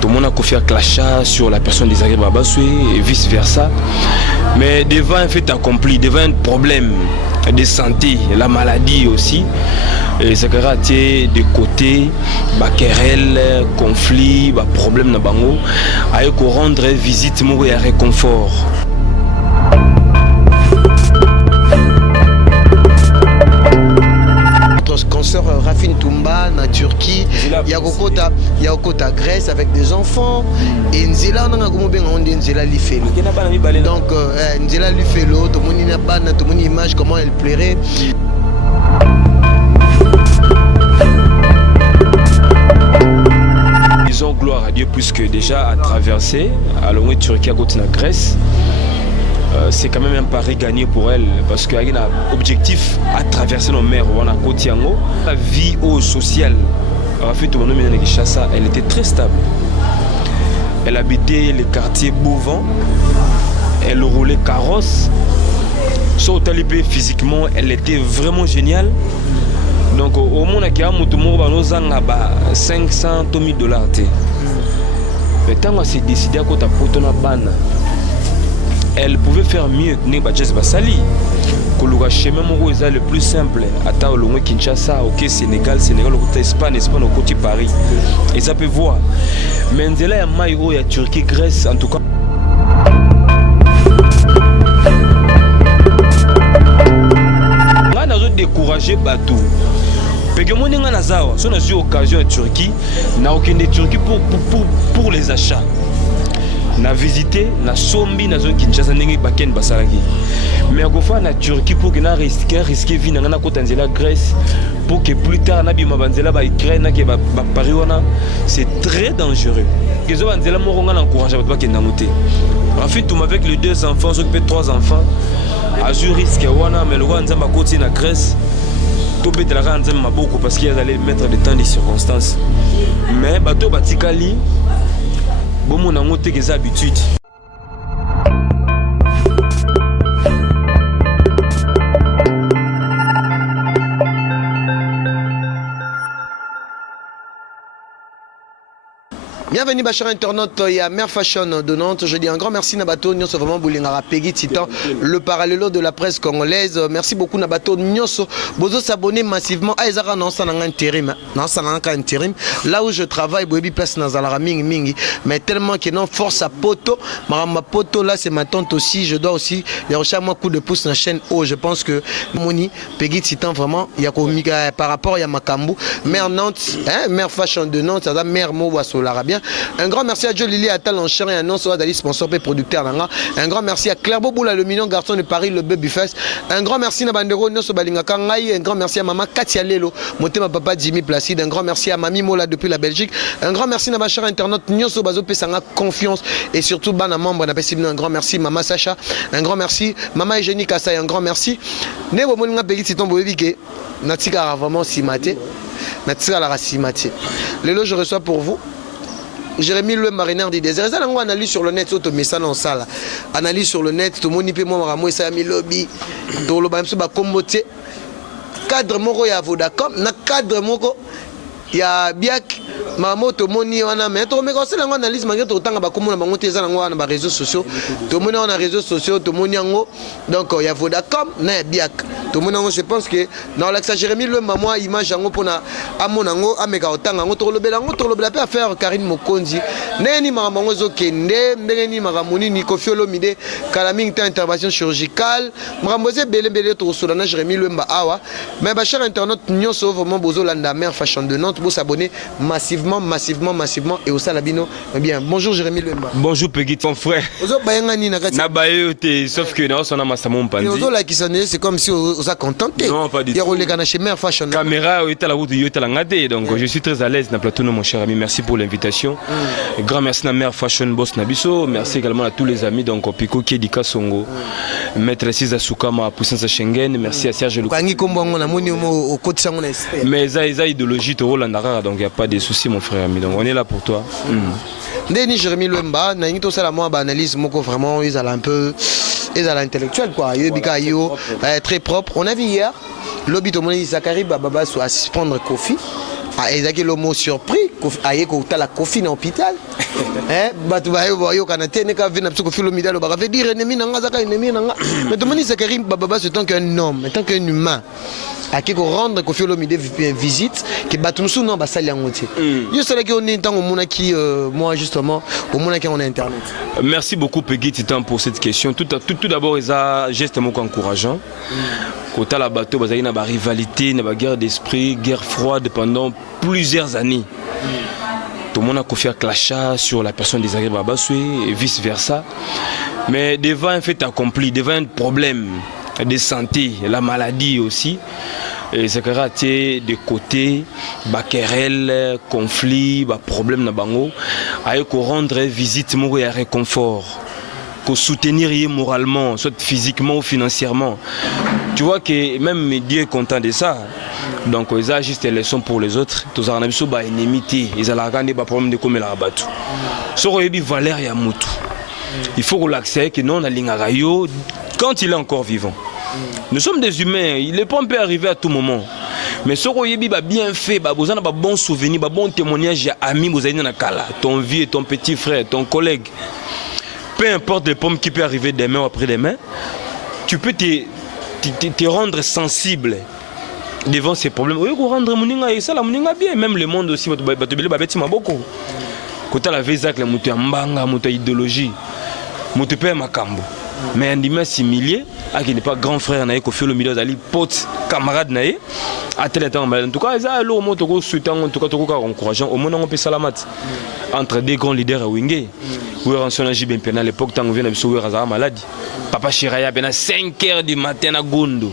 tout le monde a confié un clashage sur la personne désagréable et vice versa. Mais devant un fait accompli, devant un problème de santé, la maladie aussi, ça a été de côté, querelle, conflit, problème na bango, avec rendre visite et réconfort. Concert Rafine Toumba en Turquie, il y a Kokota Grèce avec des enfants et Nzela on a Nzela Lifelo. Donc Nzela Lifelo, tout le monde n'a pas tout le monde image comment elle plairait. Disons gloire à Dieu puisque déjà à traverser à l'Ouest Turquie à côté de la Grèce. C'est quand même un pari gagné pour elle parce qu'elle a un objectif à traverser nos mers. La vie sociale, elle était très stable. Elle habitait les quartiers Bouvant, elle roulait carrosse. Sauf talibé physiquement, elle était vraiment géniale. Donc au monde qui a 500 $1000. Mais tant qu'on s'est décidé à côté de la banane, elle pouvait faire mieux que Nebadjes Basali. Le chemin le plus simple, à au Kinshasa, au Sénégal, au Espagne, au côté Paris. Et ça peut voir. Mais Nzela ya Maïro, il y a Turquie, Grèce, en tout cas. On a découragé Batou. Parce que moi, si on a eu l'occasion en Turquie, on n'a aucune de Turquie pour les achats. Na visité na sombi na zone Kinshasa ndenge baken basalaki mais akofa na Turquie pour que na risquer vie na kota nzela Grèce pour que plus tard na bima banzela ba Ukraine na ke ba Paris wana c'est très dangereux que zo banzela moko nga na encourager ba kenda noter en fait tout avec les 2 enfants s'occuper de 3 enfants à jour risque wana mais le roi nzamba côté na Grèce tout peut la rendre maboko parce qu'il allait mettre des temps des circonstances mais bateau batikali bon mon amour t'es des habitudes. Bienvenue chers internautes, il y a Mère Fashion de Nantes. Je dis un grand merci Nabato Nyonso vraiment Boulingara Peggy Titan, le parallélo de la presse congolaise. Merci beaucoup Nabato Nyonso. Bozo s'abonner massivement à Ezara non ça n'a intérim. Non ça n'a pas intérim. Là où je travaille, Boebi place dans la mingi mais tellement que non force à poto. Ma poto là c'est ma tante aussi, je dois aussi il y a chaque mois coup de pouce dans la chaîne haut. Je pense que Moni Peggy Titan vraiment il y a par rapport il y a Makambu, Mère Nantes, hein, Mère Fashion de Nantes, ça Mère Mowa Solarabien. Un grand merci à Joe Lili Atal Enchéré, un annonce d'Ali sponsor et producteur. Un grand merci à Claire Boboula, le mignon garçon de Paris, le Baby Fest. Un grand merci à Bandero Noso Balinga Kangai. Un grand merci à Maman Katia Lelo, ma papa Jimmy Placide. Un grand merci à Mami Mola depuis la Belgique. Un grand merci à ma chère internaute Nyoso Bazo Pesanga confiance et surtout Bana membre. Un grand merci Maman Sacha. Un grand merci Maman Eugénie Kassai. Un grand merci. Nebo Moninga Peggy Titon Boevike. Natika vraiment simate. Natika la simate. Lelo je reçois pour vous Jérémy le marinaire du désert. Ça on analyse sur le net auto mais ça non ça là. Analyse sur le net tout le monde peut moi ramo ça mi lobby. Tout le ba mso ba kombote. Cadre moko ya Vodacom na cadre moko ya biak mamoto moni wana mais to me ko sala ngo analyse mangi to tanga ba komona bango te za ngo na ba réseaux sociaux. To moni on a réseaux sociaux to moni ngo donc ya Vodacom na biak. To moni ngo je pense que dans l'axe Jérémy le maman image ngo pona amona ngo ameka otanga ngo to lobela pe affaire Karine Mokonzi. Neni mamango zo kende ndeni maramoni ni kofiolo mide kalaming ta intervention chirurgicale. Mramboze belé to solana Jérémy le mba awa. Mais ba cher internaute nyonso vraiment bozo landa Mère Fashion de Nantes pour s'abonner massivement et au Salabino. Eh bien, bonjour Jérémy Lemba. Bonjour Peggy, ton frère. Na bayote, sauf que dans son âme ça mon pandi. C'est comme si on s'est contenté. Non, pas du tout. Il y a chez Mère Fashion. Caméra est à la route, est à la ngade, donc je suis très à l'aise dans le plateau, mon cher ami. Merci pour l'invitation. Grand merci à Mère Fashion Boss Nabiso. Merci également à tous les amis donc Pico qui est Dika Songo. Maître Cisa Soukama Puissance Schengen. Merci à Serge Loukou. Mais ça idéologie to Roland Dara, donc il n'y a pas de soucis mon frère ami. Donc on est là pour toi. Ndeni Jérémy Lemba, na ngito sala moi analyse moko vraiment ils allaient un peu intellectuel quoi. Très propre. On a vu hier lobby to moni Zakari Baba so à prendre Kofi. ezaki le mot surpris aye ko tala Kofi na hôpital batu ba yo kana tene ka vina pso Kofi Olomide lo ba veut dire ennemi nanga zaka ennemi nanga mais demani c'est Karim Baba c'est tant qu'un homme tant qu'un humain aki ko rendre Kofi Olomide visite que batu musu non ba sali ngoti yo sala ki on est tant au mona qui moi justement au mona qui on a internet. Merci beaucoup Peggy Titan pour cette question. Tout d'abord ils a gestement encourageant. Kota la bateau bazali na ba rivalité na ba guerre d'esprit, guerre froide pendant plusieurs années. Tout le monde a confié à clasha sur la personne des Zaire Babasoué et vice versa. Mais devant un fait accompli, devant un problème de santé, la maladie aussi, et ça a été de côté, bah querelle, conflit, bah problème na bango, ayo ko rendre visite mo ya réconfort, ko soutenir moralement, soit physiquement ou financièrement. Tu vois que même Dieu est content de ça. Donc ils ont juste des leçons pour les autres. Tous les gens ont inimité. Ils ont regardé des problèmes de comme la bateau. Sur les valeurs ya mutu. Il faut relaxer que non alingarayo quand il est encore vivant. Nous sommes des humains. Il est pas peut arriver à tout moment. Mais ce qui est bien fait, vous avez un bon souvenir, un bon témoignage à ami, vous avez ton vieux, ton petit frère, ton collègue. Peu importe les pommes qui peuvent arriver demain ou après-demain, tu peux te rendre sensible devant ces problèmes. Oui, rendre moninga et ça la moninga bien, même le monde aussi batobele babeti maboko. Kota la visa que la mutu mbanga, mutu idéologie. Mutu pe makambo. Mais andima similier, à qui n'est pas grand frère naé Kofi Olomide ali pote camarade naé. À tel temps en tout cas, ils a l'eau moto go soutenant en tout cas to ko encourageant au moins on peut salamat entre deux grands leaders à Wingé. Où Ranson Jibin Pena à l'époque tant on vient de se voir maladie. Papa Chiraya ben à 5h du matin à Gondo.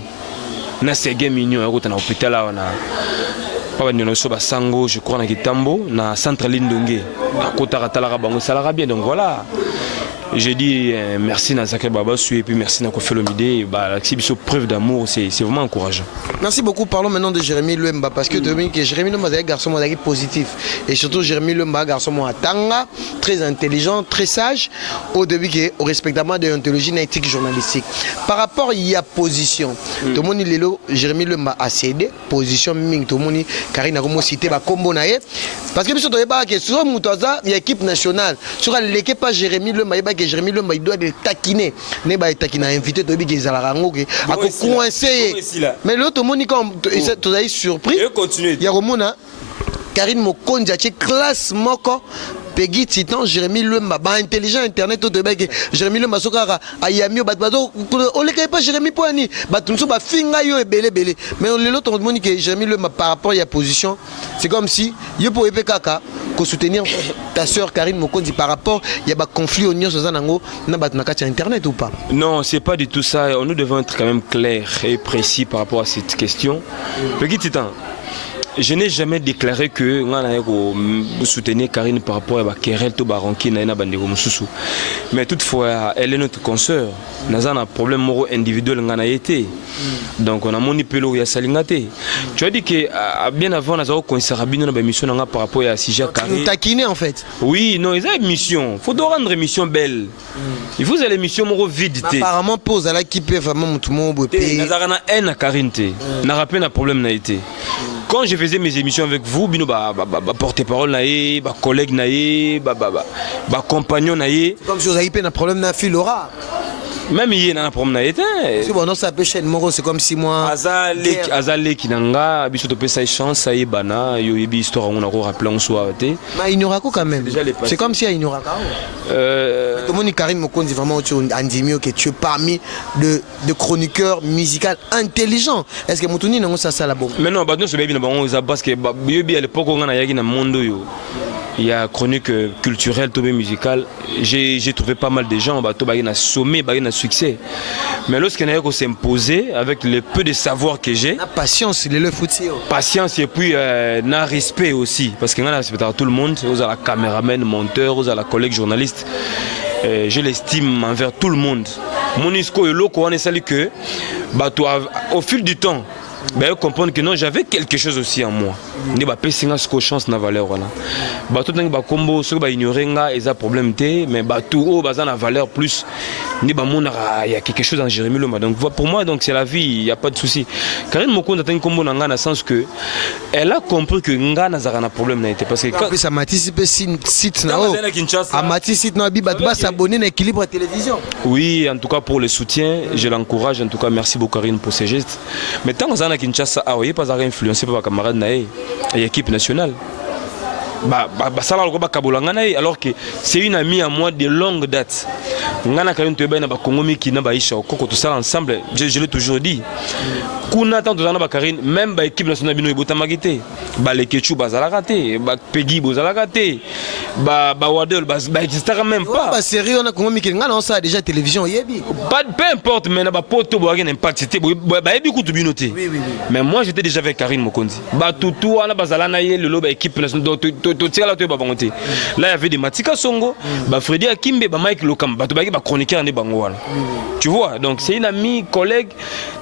Na sege mignon à l'hôpital là on a pas de soba sango je crois na Kitambo na centre Lindongue à Kota Ratala bango salara bien donc voilà. J'ai dit merci à Zaire Babasoué et puis merci à Kofi Olomide. C'est preuve d'amour, c'est vraiment encourageant. Merci beaucoup. Parlons maintenant de Jérémy Luemba parce que Jérémy Luemba est un garçon positif et surtout Jérémy Luemba est un garçon tanga, très intelligent, très sage au début qui est au respectement de l'anthologie éthique journalistique. Par rapport il y a position. Tout le monde il est là, Jérémy Luemba a cédé position ming tout le monde Karina Romo cité ba combo naé parce que biso to yeba que sur Mutaza il y a équipe nationale sur l'équipe pas Jérémy Luemba que Jérémy Luemba il doit être taquiné ne ba taquina invité to bi que zalarango que a coincé mais l'autre monde comme tu as surpris il y a Romona Karine Mokonzi a classe moko Peggy Titan Jérémy Luemba ba intelligent internet to que Jérémy Luemba sokara ayami bato on le pas Jérémy Poani batunso ba finga yo ebele belé mais l'autre monde que Jérémy Luemba par rapport à la position c'est comme si yo pour epekaka ko soutenir ta sœur Karine Mokonzi par rapport il y a ba conflit au nion sozanango na bat na katia internet ou pas. Non, c'est pas du tout ça, nous devons être quand même clairs et précis par rapport à cette question. Peggy Titan, je n'ai jamais déclaré que vous soutenez Karine par rapport à la querelle de Baranki na bandego mususu. Mais toutefois, elle est notre consoeur. Nous avons un problème moral individuel ngana été. Donc on a moni pelo ya salingate. Tu as dit que bien avant nous avons conservé une mission par rapport à Sija Karine. Taquiné en fait. Oui, non, ils ont une mission. Faut rendre mission belle. Il faut aller mission moro vide. Apparemment pose à la qui peut vraiment tout le monde pays. Nous avons un Karine té. N'a rappelé un problème na été. Quand je faisais mes émissions avec vous, bino porte-parole naé, collègue naé, compagnon naé. Comme si vous avez un problème na Philora. Même il y a un problème naé. C'est bon, non ça peut chaîne moro, c'est comme si moi. Azale qui n'anga, biso topé ça chance, ça y bana, yo yebi histoire on a rappelé on soit té. Mais il n'y aura quand même. C'est comme si il n'y aura pas. Tout le monde Karine Mokonzi vraiment tu andimio que tu es parmi de chroniqueurs musicaux intelligents. Est-ce que Moutouni non ça la bombe? Mais non, bah non c'est bien parce que yebi à l'époque on a yaki na mondo yo. Il y a chronique culturelle, tombée musicale. J'ai trouvé pas mal de gens, bateau bagay na sommet, bagay na succès. Mais lorsqu'on a s'imposer avec le peu de savoir que j'ai, la patience, le foutier. Patience et puis na respect aussi, parce qu'on a respecté tout le monde, aux à la caméraman, monteur, aux à la collègue journaliste. Je l'estime envers tout le monde. Mon isco est loco, on est sali que, bateau au fil du temps. bah comprendre que non, j'avais quelque chose aussi en moi. Ni ba pesinga ce chance na valeur voilà. Ba tout ngi ba combo ce ba ignorer nga et ça problème té mais ba tout oh ba na valeur plus ni ba mon il y a quelque chose en Jérémy Loma. Donc pour moi donc c'est la vie, il y a pas de souci. Karine Mokonda tan combo na nga na sens que elle a compris que nga na zara na problème na été parce que quand ça m'anticipe site na oh a m'anticipe na bi ba s'abonner na équilibre télévision. Oui, en tout cas pour le soutien, je l'encourage en tout cas merci beaucoup Karine pour ces gestes. Mais tant que à Kinshasa, ah oui, pas à influencé par ma camarade Naé et l'équipe nationale. Alors que c'est une amie à moi de longue date. Ngana Karine Toeba na ba Congo Miki na ba Isha Koko tout ça ensemble, je l'ai toujours dit. Kuna tant na ba Karine, même ba équipe nationale bino ibota magité. Ba le Kechu bazala raté, ba Peggy bazala raté. Ba Wadel ba etc même pas. Ba sérieux on a Congo Miki ngana on ça déjà télévision yebi. Peu importe mais na ba poto bo un impact c'était ba yebi ku tubinoté. Oui. Mais moi j'étais déjà avec Karine Mokondi. Ba tutu ana bazala na ye le loba équipe nationale. Là il y avait des Matika Songo, Freddy Akimbe, Mike Lokam, chroniqueur en bango. Tu vois, donc c'est une amie, collègue,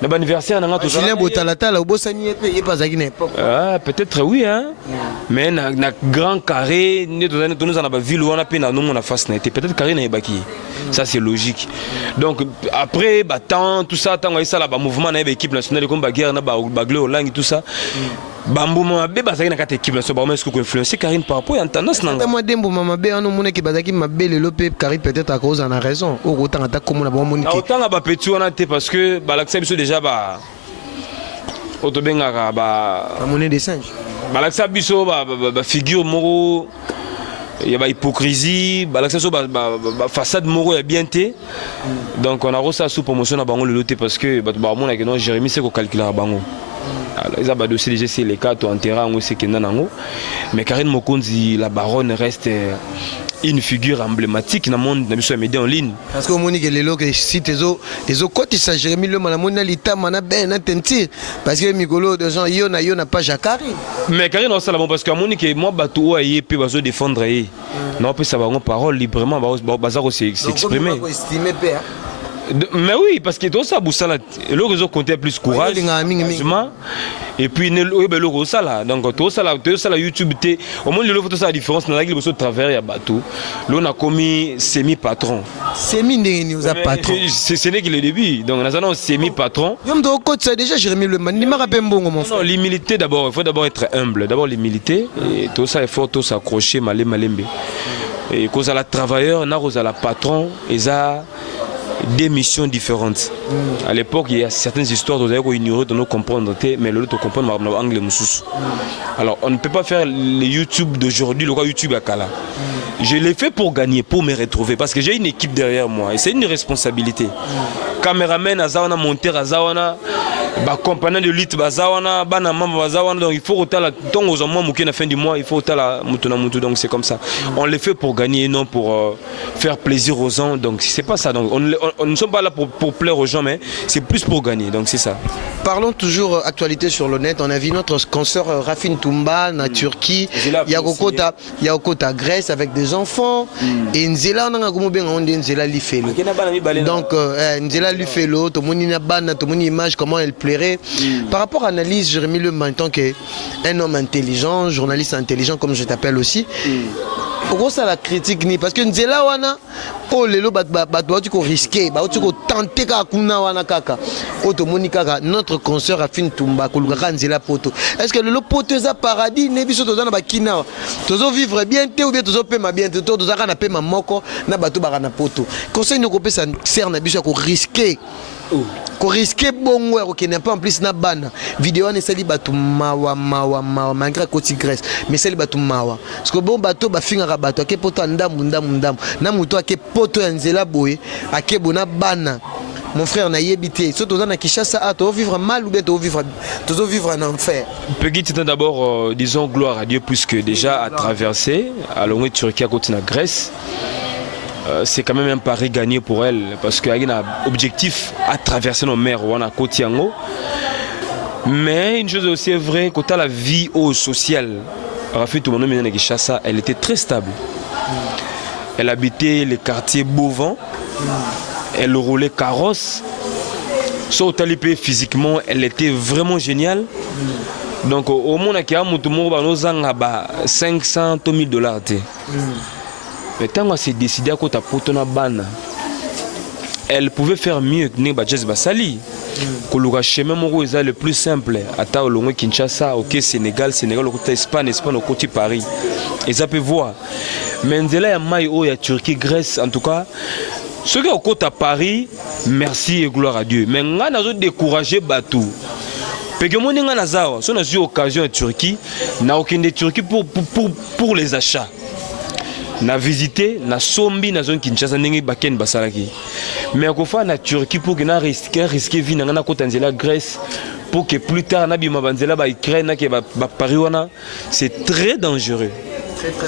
l'anniversaire n'a pas Julien Botalata, là, au Bossani, il pas à Guinée. Ah, peut-être oui, hein. Mais na grand carré, nous en avons vu, on a peine à nous, on a face n'a été peut-être carré n'a pas qui. Ça c'est logique. Donc après, tant tout ça, tant ça là, mouvement n'a équipe nationale comme guerre, n'a pas baglé au langue tout ça. Bambo mama be bazaki na kata équipe so ba est-ce que influencer Karine par rapport à tendance nanga moi dembo mama be ono mona ki bazaki mabele lope Karine peut-être à cause en a raison au autant ata comme na ba moni ki autant ba petit on a été parce que ba l'accès biso déjà ba autobenga ba monnaie des singes ba l'accès biso ba figure moro il y a ba hypocrisie ba l'accès ba façade moro ya bien té donc on a reçu sous promotion na bango le loté parce que ba mona que non Jérémy c'est ko calculer bango. Alors, ils ont dossier déjà c'est les cas en terrain où c'est mais Karine Mokonzi la baronne reste une figure emblématique dans le monde de la média en ligne parce que Monique les lots que si tes eaux côtés ça Jérémy le mona lita mana ben attentir parce que Mikolo de gens yona pas Karine mais Karine on ça bon parce que Monique moi bateau ayé peut bazo défendre non peut ça va parole librement bazar aussi s'exprimer mais oui parce que tout ça boussala le réseau comptait plus courage et puis le logo ça là donc tout ça là YouTube au moins le photo ça la différence dans la gueule de travers ya bateau là on a commis semi patron semi nous a patron ce n'est que le début donc nous avons semi patron yom do côté ça déjà Jérémy le man ma rappelle bon mon frère non l'humilité d'abord il faut d'abord être humble d'abord l'humilité et tout ça il faut tout s'accrocher malembe et cause à la travailleur na cause à la patron et ça des missions différentes. À l'époque, il y a certaines histoires que vous avez ignorées, de nous comprendre, mais l'autre comprendre en anglais. Alors, on ne peut pas faire les YouTube d'aujourd'hui, le YouTube à Kala. Je l'ai fait pour gagner, pour me retrouver, parce que j'ai une équipe derrière moi et c'est une responsabilité. Caméraman, Azawana, monteur, Azawana, compagnon de lutte, Azawana, Banamam, Azawana, donc il faut autant la temps aux hommes à la fin du mois, il faut autant la Moutona Moutou, donc c'est comme ça. On le fait pour gagner et non pour faire plaisir aux gens, donc c'est pas ça. Donc on ne sommes pas là pour plaire aux gens, mais c'est plus pour gagner, donc c'est ça. Parlons toujours actualité sur le net. On a vu notre consoeur Rafine Toumba en Turquie. Il y a Okota Grèce avec des enfants. Et Nzela, on a Nzela Lifelo. Donc Nzela Lifelo, tout le monde a ban, tout le monde image comment elle plairait. Par rapport à l'analyse, Jérémy Le en tant qu'un homme intelligent, journaliste intelligent comme je t'appelle aussi. Pourquoi ça la critique ni parce que Nzela wana oh lelo bat tu ko risquer ba tu ko tenter ka kuna wana kaka auto monika notre consoeur Rafine Toumba ko luka Nzela poto est-ce que le poto za paradis ne biso tozana ba kina tozo vivre bien te ou bien tozo pema bien te tozo za kana pema moko na bato ba na poto conseil ne ko pesa ser na biso ko risquer ko risquer bongo ko n'est pas en plus na bana vidéo ne sali batu mawa malgré côté Grèce mais sali batu mawa parce que bon bato ba finga bato ake poto ndamu na muto ake poto ya Nzela boye ake bona bana mon frère na yebité surtout dans Kinshasa à to vivre mal ou bien to vivre en enfer. Peggy c'était d'abord disons gloire à Dieu puisque déjà à traverser à longue Turquie à côté de la Grèce. C'est quand même un pari gagné pour elle parce qu'elle a un objectif à traverser nos mers ou à côté en haut. Mais une chose aussi est vraie, quand la vie sociale, Rafine Toumba à Kinshasa, elle était très stable. Elle habitait les quartiers Beauvant, elle roulait carrosse. So talipé physiquement, elle était vraiment géniale. Donc au moins il y a un 500 000 dollars. Mais tant qu'on s'est décidé à côté de ban, elle pouvait faire mieux que Nebadjes Basali. Le chemin est le plus simple. À au Kinshasa, ok Sénégal, Sénégal, au côté Espagne, Espagne, au côté Paris. Et ça peut voir. Mais il y a Maïo, il y a Turquie, Grèce, en tout cas. Ceux qui sont au côté Paris, merci et gloire à Dieu. Mais on a découragé Batou. Parce que moi, si on a eu l'occasion en Turquie, on n'a aucune de Turquie pour les achats. Na visité na sombi na zone Kinshasa ndenge baken basalaki mais akofa na Turquie pour que na risquer vie na kotanzela Grèce pour que plus tard na bima banzela ba Ukraine na ke ba Paris wana c'est très dangereux.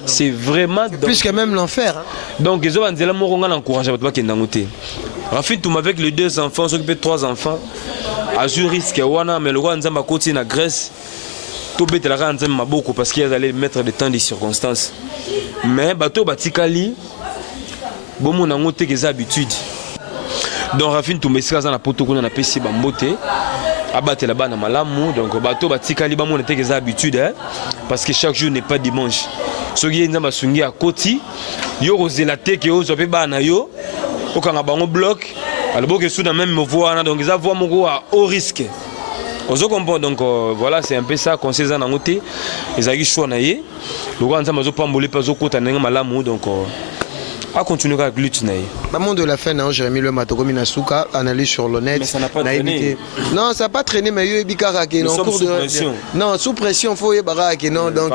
C'est vraiment plus que même l'enfer hein? Donc les banzela moko nga encourager ba kenda ngote Rafin tout avec les 2 enfants s'occuper 3 enfants à jour risque wana mais le roi nzamba koti na Grèce tout bête la nzamba maboko parce qu'ils allaient mettre des temps des circonstances. Mais bateau batikali bon mon nango te des habitudes. Donc Rafin tout mesika za na poto kuna na pesi bambote abattre là-bas na malamu donc bateau batikali ba mon te des habitudes hein? Parce que chaque jour n'est pas dimanche. Soki nzamba sungi à koti yo rozelate ke ozo pe ba na yo okanga bango bloc alors que sous dans même voie donc ça voie moko à haut risque. Ozo comprend donc voilà c'est un peu ça qu'on sait en côté ils ont choix naie le grand ça mazo pambolé pas au côté n'enga malamu donc à continuer avec lutte naie. Maman de la fin non Jérémy le Matokomi Nasuka analyse sur le net. Mais ça n'a pas traîné. Non ça n'a pas traîné mais yo ebika ke non cours de non sous pression faut yebara ke non donc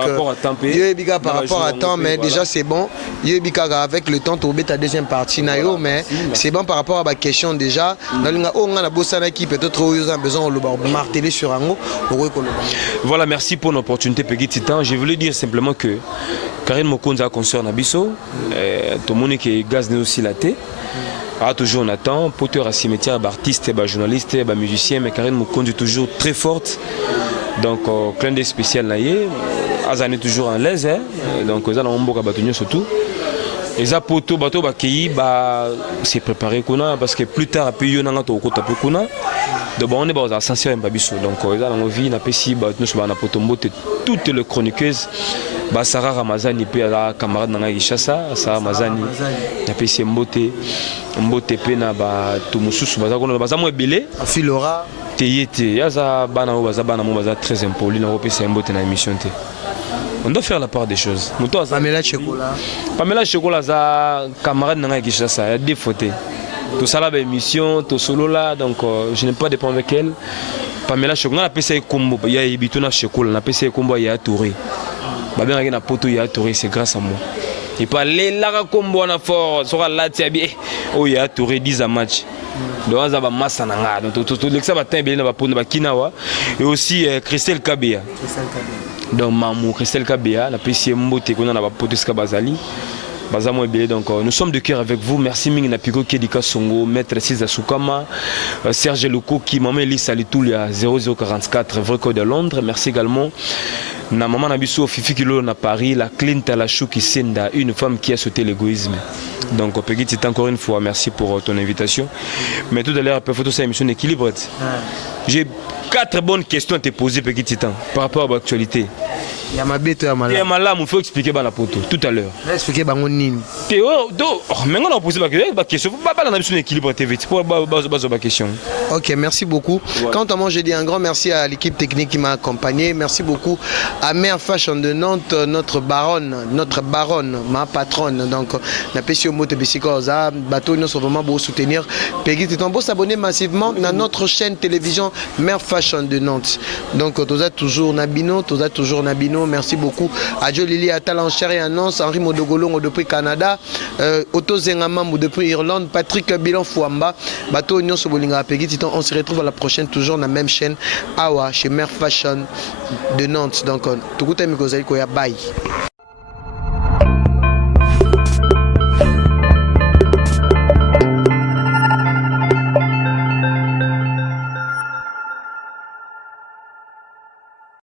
yo ebika par rapport à temps mais déjà c'est bon yo ebika avec le temps to ta deuxième partie na yo mais c'est bon par rapport à ma question déjà dans on a bosana qui peut-être ils ont besoin de marteler sur ango. Voilà merci pour l'opportunité Peggy Titan je voulais dire simplement que Karine Mokonza concerne Abisso tout le monde qui est gaz aussi la tête toujours on attend porteur à cimetière artiste journaliste musicien mais Karine Mokonza toujours très forte donc clin d'œil spécial naïe Azane toujours en l'aise donc ça on boka batonyo surtout et ça poto bateau bakei c'est préparé kuna parce que plus tard après yo nanga to ko taper kuna de bon on est dans ascenseur Mbabiso donc ça on vit na pesi nous sur na poto mbote toutes les chroniqueuses Sarah Ramazani pe la camarade nanga Ishasa Sarah Ramazani na pesi mbote pe na ba to mususu baza mo ebele Filora teyete yaza bana o baza très impoli na opesa mbote na émission te. On doit faire la part des choses. Pamela Chocolat, sa camarade n'a pas ça. Il y a des photos. Tout ça là, émission, tout solo là, donc je n'ai pas de problème avec elle. Pamela Chocolat, on a passé combo. Il y a Ibituna Chocolat, on a passé combo, il y a Touré. Babin a poto, il y a Touré, c'est grâce à moi. Il peut aller là, combo, on a fort, sur la tiabi. Oh, il y a Touré 10 à match. Donc, on a massa nanga. Donc, tout le ça va t'aimer, on va prendre Bakinawa. Et aussi Christelle Kabea. Donc Mamou Christelle Kabea, la PC Mbote qu'on a la Poteska Bazali. Donc nous sommes de cœur avec vous. Merci Ming Piko Kedika Songo, Maître Cisa Soukama, Serge Loko qui maman Elie Salitoul à 0044 vrai code de Londres. Merci également na maman Nabiso Fifi Kilo na Paris, la Clint Alachou qui Senda, une femme qui a sauté l'égoïsme. Donc Peggy, c'est encore une fois merci pour ton invitation. Mais tout à l'heure après photo cette émission d'équilibre. J'ai 4 bonnes questions à te poser Peggy Titan par rapport à l'actualité. Il y a ma bête, il y a ma lame. Il faut expliquer la poto tout à l'heure. Expliquer bango nini. Mais on a posé la question. Pas la mission d'équilibre TV. C'est pour la question. Ok, merci beaucoup. Quant à moi, je dis un grand merci à l'équipe technique qui m'a accompagné. Merci beaucoup à Mère Fashion de Nantes, notre baronne, ma patronne. Donc, la PCO Moto Bessikoza, bateau, nous sommes vraiment beau soutenir. Peggy, tu t'en s'abonner massivement à notre chaîne télévision Mère Fashion de Nantes. Donc, tu as toujours Nabino, merci beaucoup à Joe Lili Atal en chair et annonce, Henri Modogolo depuis Canada, Otto Zengamamou depuis Irlande, Patrick Bilan Fouamba, Bateau Union Sobolinga Peggy Titan. On se retrouve à la prochaine, toujours dans la même chaîne, Awa, chez Mère Fashion de Nantes. Donc, tout le monde est bye.